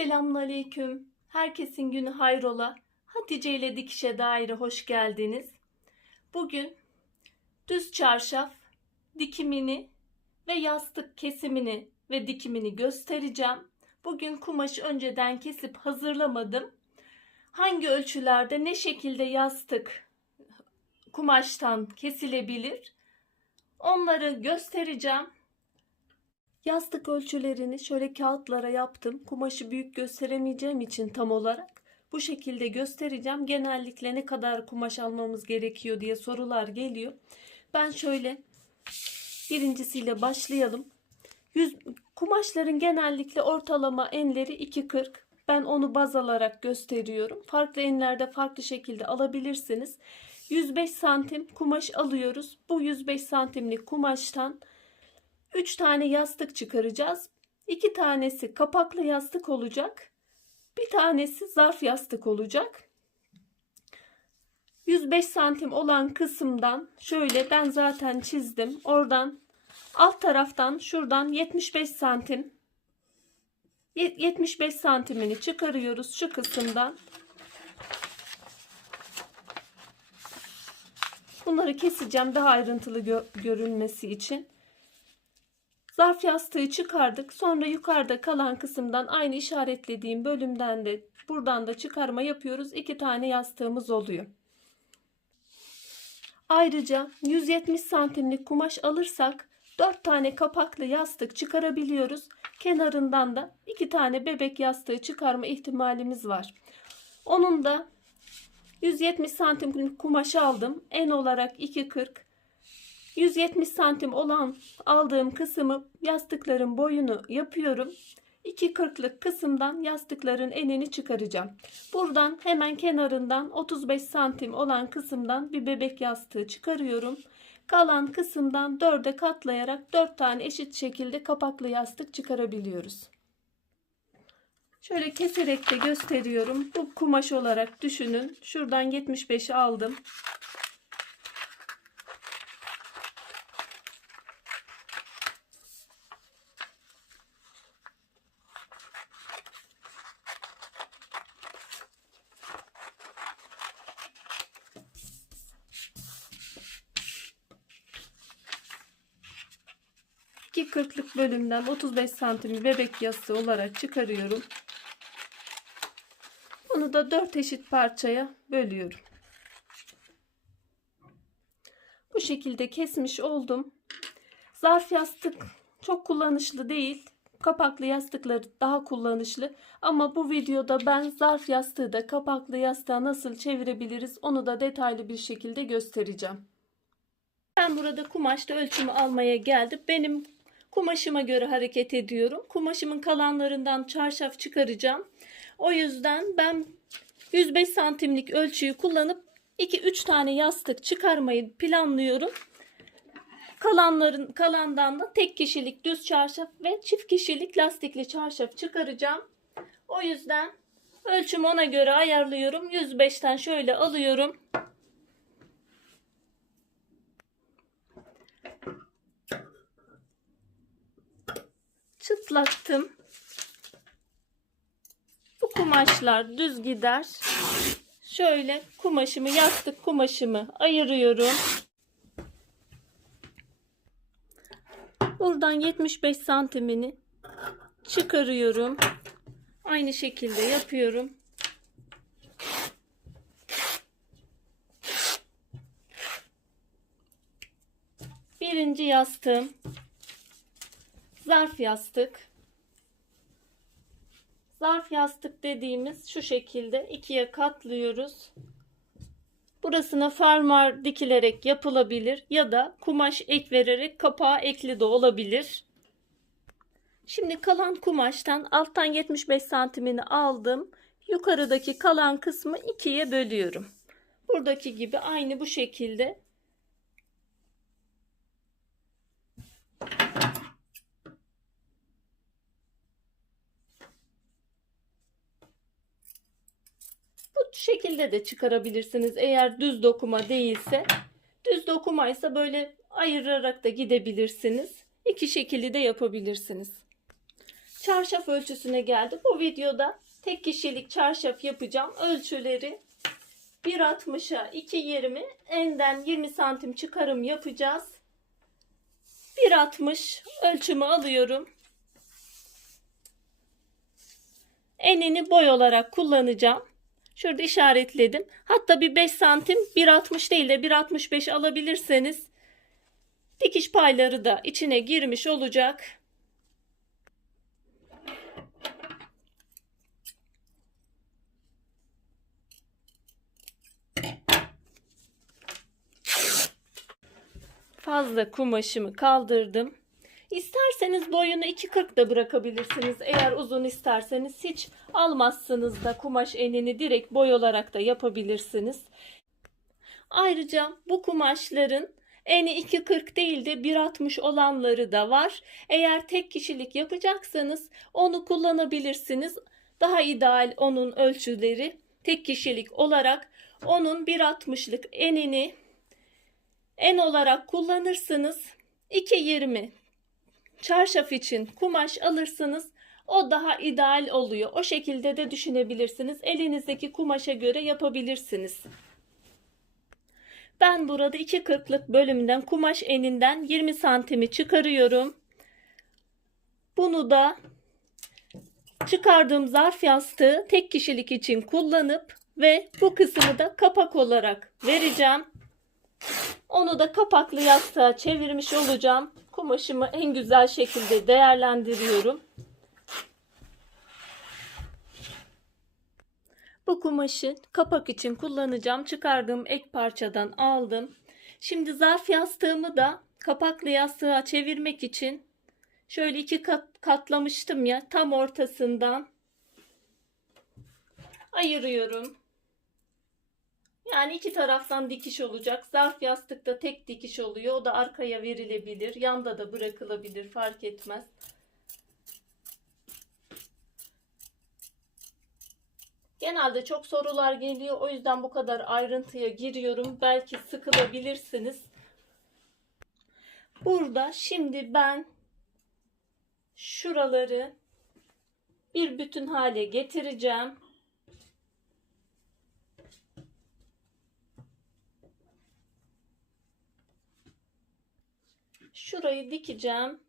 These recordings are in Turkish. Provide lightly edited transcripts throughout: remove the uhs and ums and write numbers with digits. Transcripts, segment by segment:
Selamünaleyküm. Herkesin günü hayrola. Hatice ile Dikişe Daire hoş geldiniz. Bugün düz çarşaf dikimini ve yastık kesimini ve dikimini göstereceğim. Bugün kumaşı önceden kesip hazırlamadım. Hangi ölçülerde ne şekilde yastık kumaştan kesilebilir? Onları göstereceğim. Yastık ölçülerini şöyle kağıtlara yaptım. Kumaşı büyük gösteremeyeceğim için tam olarak bu şekilde göstereceğim. Genellikle ne kadar kumaş almamız gerekiyor diye sorular geliyor. Ben şöyle birincisiyle başlayalım. Kumaşların genellikle ortalama enleri 2.40. Ben onu baz alarak gösteriyorum. Farklı enlerde farklı şekilde alabilirsiniz. 105 santim kumaş alıyoruz. Bu 105 santimlik kumaştan 3 tane yastık çıkaracağız. 2 tanesi kapaklı yastık olacak. Bir tanesi zarf yastık olacak. 105 santim olan kısımdan şöyle ben zaten çizdim. Oradan alt taraftan şuradan 75 santim 75 santimini çıkarıyoruz şu kısımdan. Bunları keseceğim daha ayrıntılı görünmesi için. Zarf yastığı çıkardık. Sonra yukarıda kalan kısımdan aynı işaretlediğim bölümden de buradan da çıkarma yapıyoruz. 2 tane yastığımız oluyor. Ayrıca 170 santimlik kumaş alırsak 4 tane kapaklı yastık çıkarabiliyoruz. Kenarından da 2 tane bebek yastığı çıkarma ihtimalimiz var. Onun da 170 santimlik kumaş aldım. En olarak 2.40. 170 santim olan aldığım kısmı yastıkların boyunu yapıyorum. 2.40'lık kısımdan yastıkların enini çıkaracağım. Buradan hemen kenarından 35 santim olan kısımdan bir bebek yastığı çıkarıyorum. Kalan kısımdan 4'e katlayarak 4 tane eşit şekilde kapaklı yastık çıkarabiliyoruz. Şöyle keserek de gösteriyorum. Bu kumaş olarak düşünün. Şuradan 75'i aldım. İki 40'lık bölümden 35 santim bebek yastığı olarak çıkarıyorum. Bunu da 4 eşit parçaya bölüyorum. Bu şekilde kesmiş oldum. Zarf yastık çok kullanışlı değil. Kapaklı yastıkları daha kullanışlı. Ama bu videoda ben zarf yastığı da kapaklı yastığa nasıl çevirebiliriz onu da detaylı bir şekilde göstereceğim. Ben burada kumaşta ölçümü almaya geldim. Benim kumaşıma göre hareket ediyorum. Kumaşımın kalanlarından çarşaf çıkaracağım. O yüzden ben 105 santimlik ölçüyü kullanıp 2-3 tane yastık çıkarmayı planlıyorum. Kalandan da tek kişilik düz çarşaf ve çift kişilik lastikli çarşaf çıkaracağım. O yüzden ölçümü ona göre ayarlıyorum. 105'ten şöyle alıyorum. Çıtlattım. Bu kumaşlar düz gider. Şöyle kumaşımı, yastık kumaşımı ayırıyorum. Buradan 75 santimini çıkarıyorum. Aynı şekilde yapıyorum. Birinci yastığım zarf yastık. Zarf yastık dediğimiz şu şekilde ikiye katlıyoruz. Burasına fermuar dikilerek yapılabilir ya da kumaş ek vererek kapağı ekli de olabilir. Şimdi kalan kumaştan alttan 75 santimini aldım. Yukarıdaki kalan kısmı ikiye bölüyorum. Buradaki gibi aynı bu şekilde. Bu şekilde de çıkarabilirsiniz eğer düz dokuma değilse. Düz dokumaysa böyle ayırarak da gidebilirsiniz. İki şekilde de yapabilirsiniz. çarşaf ölçüsüne geldi. Bu videoda tek kişilik çarşaf yapacağım. Ölçüleri 1.60'a 2.20, enden 20 santim çıkarım yapacağız. 1.60 ölçümü alıyorum. Enini boy olarak kullanacağım. Şurada işaretledim. Hatta bir 5 santim 1.60 değil de 1.65 alabilirseniz dikiş payları da içine girmiş olacak. Fazla kumaşımı kaldırdım. İsterseniz boyunu 2.40 da bırakabilirsiniz. Eğer uzun isterseniz hiç almazsınız da kumaş enini direkt boy olarak da yapabilirsiniz. Ayrıca bu kumaşların eni 2.40 değil de 1.60 olanları da var. Eğer tek kişilik yapacaksanız onu kullanabilirsiniz. Daha ideal onun ölçüleri tek kişilik olarak onun 1.60'lık enini en olarak kullanırsınız. 2.20 çarşaf için kumaş alırsınız. O daha ideal oluyor. O şekilde de düşünebilirsiniz. Elinizdeki kumaşa göre yapabilirsiniz. Ben burada 2.40'lık bölümden kumaş eninden 20 santimi çıkarıyorum. Bunu da çıkardığım zarf yastığı tek kişilik için kullanıp ve bu kısmı da kapak olarak vereceğim. Onu da kapaklı yastığa çevirmiş olacağım. Kumaşımı en güzel şekilde değerlendiriyorum. Bu kumaşı kapak için kullanacağım. Çıkardığım ek parçadan aldım. Şimdi zarf yastığımı da kapaklı yastığa çevirmek için şöyle iki katlamıştım ya, tam ortasından ayırıyorum. Yani iki taraftan dikiş olacak. Zarf yastıkta tek dikiş oluyor. O da arkaya verilebilir. Yanda da bırakılabilir. Fark etmez. Genelde çok sorular geliyor. O yüzden bu kadar ayrıntıya giriyorum. Belki sıkılabilirsiniz. Burada şimdi ben şuraları bir bütün hale getireceğim. Şurayı dikeceğim.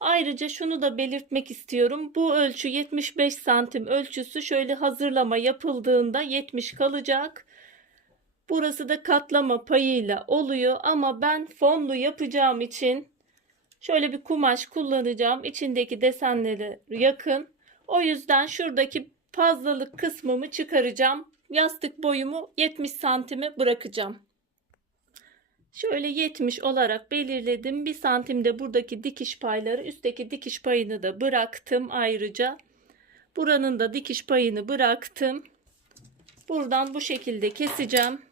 Ayrıca şunu da belirtmek istiyorum. Bu ölçü 75 santim ölçüsü, şöyle hazırlama yapıldığında 70 kalacak. Burası da katlama payıyla oluyor ama ben fonlu yapacağım için şöyle bir kumaş kullanacağım. İçindeki desenleri yakın. O yüzden şuradaki fazlalık kısmımı çıkaracağım. Yastık boyumu 70 santime bırakacağım. Şöyle 70 olarak belirledim. 1 santim de buradaki dikiş payları, üstteki dikiş payını da bıraktım ayrıca. Buranın da dikiş payını bıraktım. Buradan bu şekilde keseceğim.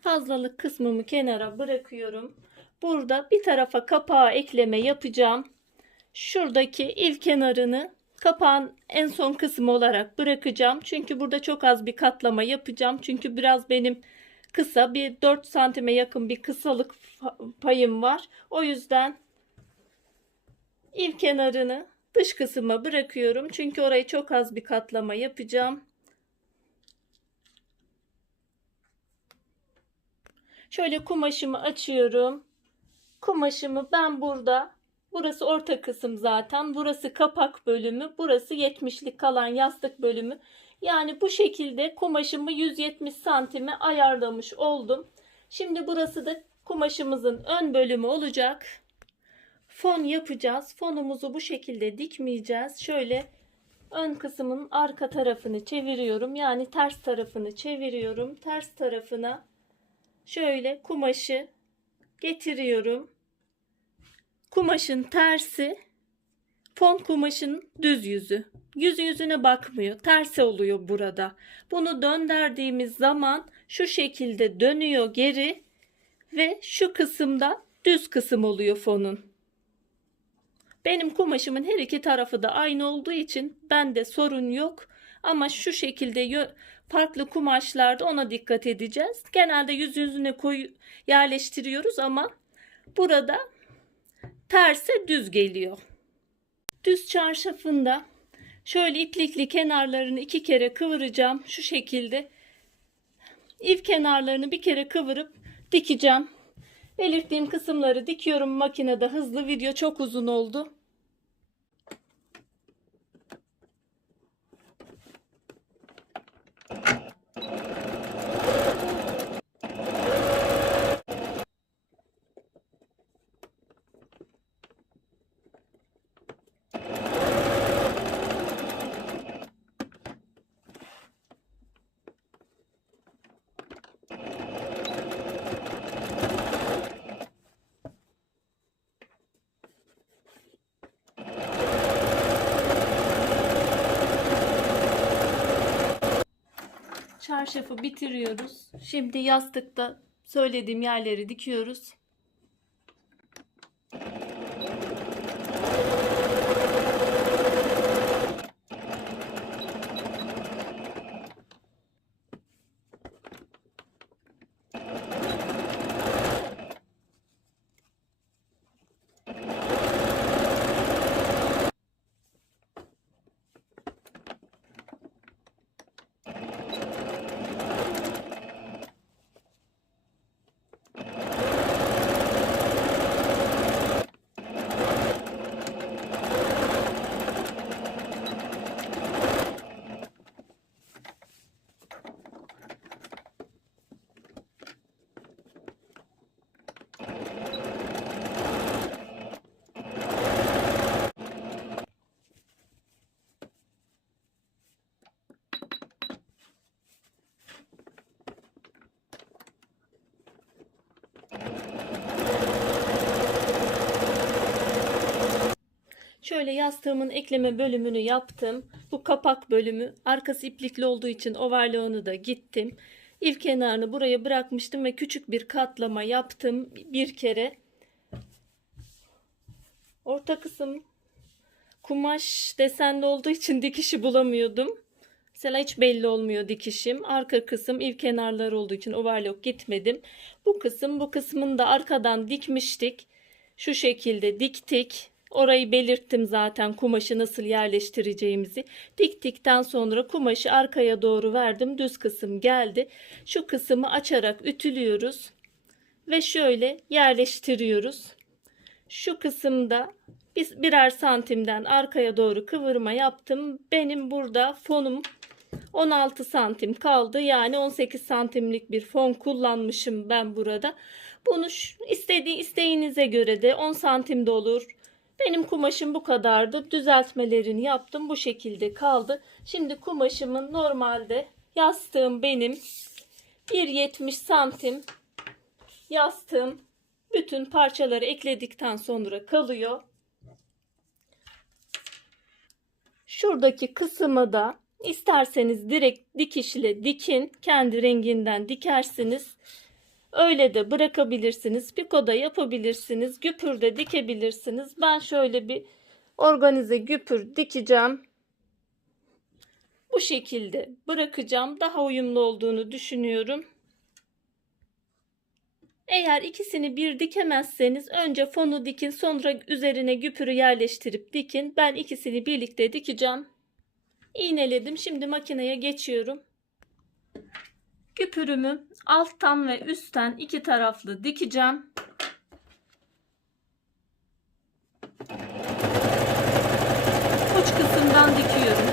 Fazlalık kısmımı kenara bırakıyorum. Burada bir tarafa kapağı ekleme yapacağım. Şuradaki ilk kenarını kapağın en son kısmı olarak bırakacağım. Çünkü burada çok az bir katlama yapacağım. Çünkü biraz benim kısa, bir 4 santime yakın bir kısalık payım var. O yüzden ilk kenarını dış kısma bırakıyorum. Çünkü orayı çok az bir katlama yapacağım. Şöyle kumaşımı açıyorum. Kumaşımı ben burada, burası orta kısım zaten. Burası kapak bölümü. Burası 70'lik kalan yastık bölümü. Yani bu şekilde kumaşımı 170 santime ayarlamış oldum. Şimdi burası da kumaşımızın ön bölümü olacak. Fon yapacağız. Fonumuzu bu şekilde dikmeyeceğiz. Şöyle ön kısmın arka tarafını çeviriyorum. Yani ters tarafını çeviriyorum. Ters tarafına şöyle kumaşı getiriyorum. Kumaşın tersi fon kumaşın düz yüzü. Yüzü yüzüne bakmıyor. Tersi oluyor burada. Bunu döndürdüğümüz zaman şu şekilde dönüyor geri ve şu kısımda düz kısım oluyor fonun. Benim kumaşımın her iki tarafı da aynı olduğu için bende sorun yok. Ama şu şekilde farklı kumaşlarda ona dikkat edeceğiz. Genelde yüz yüzüne yerleştiriyoruz ama burada terse düz geliyor. Düz çarşafında şöyle iplikli kenarlarını 2 kere kıvıracağım. Şu şekilde ip kenarlarını bir kere kıvırıp dikeceğim. Belirttiğim kısımları dikiyorum makinede hızlı. Video çok uzun oldu. Çarşafı bitiriyoruz. Şimdi yastıkta söylediğim yerleri dikiyoruz. Şöyle yastığımın ekleme bölümünü yaptım. Bu kapak bölümü, arkası iplikli olduğu için overlock'unu da gittim. İlk kenarını buraya bırakmıştım ve küçük bir katlama yaptım bir kere. Orta kısım kumaş desenli olduğu için dikişi bulamıyordum. Mesela hiç belli olmuyor dikişim. Arka kısım ilk kenarlar olduğu için overlock gitmedim. Bu kısmını da arkadan dikmiştik. Şu şekilde diktik. Orayı belirttim zaten, kumaşı nasıl yerleştireceğimizi. Diktikten sonra kumaşı arkaya doğru verdim. Düz kısım geldi. Şu kısmı açarak ütülüyoruz. Ve şöyle yerleştiriyoruz. Şu kısımda birer santimden arkaya doğru kıvırma yaptım. Benim burada fonum 16 santim kaldı. Yani 18 santimlik bir fon kullanmışım ben burada. Bunu isteğinize göre de 10 santim de olur. Benim kumaşım bu kadardı. Düzeltmelerini yaptım. Bu şekilde kaldı. Şimdi kumaşımın normalde yastığım benim 1,70 santim. Yastığım bütün parçaları ekledikten sonra kalıyor. Şuradaki kısmı da isterseniz direkt dikişle dikin. Kendi renginden dikersiniz. Öyle de bırakabilirsiniz. Piko da yapabilirsiniz. Güpür de dikebilirsiniz. Ben şöyle bir organize güpür dikeceğim. Bu şekilde bırakacağım. Daha uyumlu olduğunu düşünüyorum. Eğer ikisini bir dikemezseniz önce fonu dikin, sonra üzerine güpürü yerleştirip dikin. Ben ikisini birlikte dikeceğim. İğneledim. Şimdi makineye geçiyorum. Güpürümü alttan ve üstten iki taraflı dikeceğim. Uç kısımdan dikiyorum.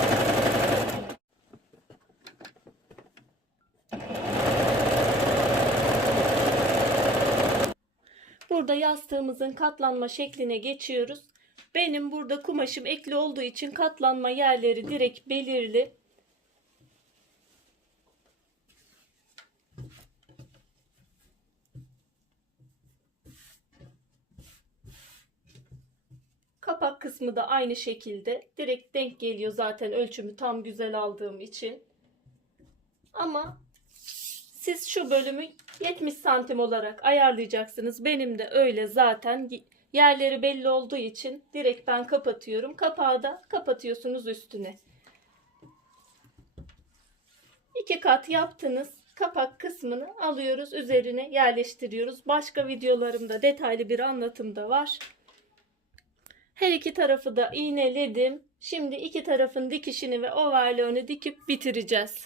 Burada yastığımızın katlanma şekline geçiyoruz. Benim burada kumaşım ekli olduğu için katlanma yerleri direkt belirli. Kapak kısmı da aynı şekilde direkt denk geliyor, zaten ölçümü tam güzel aldığım için. Ama siz şu bölümü 70 santim olarak ayarlayacaksınız. Benim de öyle zaten. Yerleri belli olduğu için direkt ben kapatıyorum. Kapağı da kapatıyorsunuz üstüne. 2 kat yaptınız. Kapak kısmını alıyoruz, üzerine yerleştiriyoruz. Başka videolarımda detaylı bir anlatım da var. Her iki tarafı da iğneledim. Şimdi iki tarafın dikişini ve overlock'unu dikip bitireceğiz.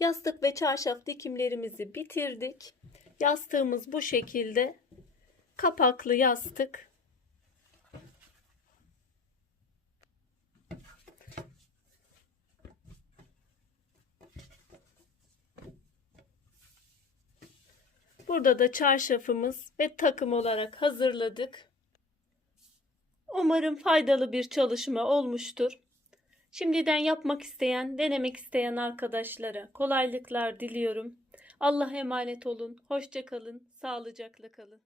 Yastık ve çarşaf dikimlerimizi bitirdik. Yastığımız bu şekilde. Kapaklı yastık. Burada da çarşafımız ve takım olarak hazırladık. Umarım faydalı bir çalışma olmuştur. Şimdiden yapmak isteyen, denemek isteyen arkadaşlara kolaylıklar diliyorum. Allah'a emanet olun. Hoşça kalın, sağlıcakla kalın.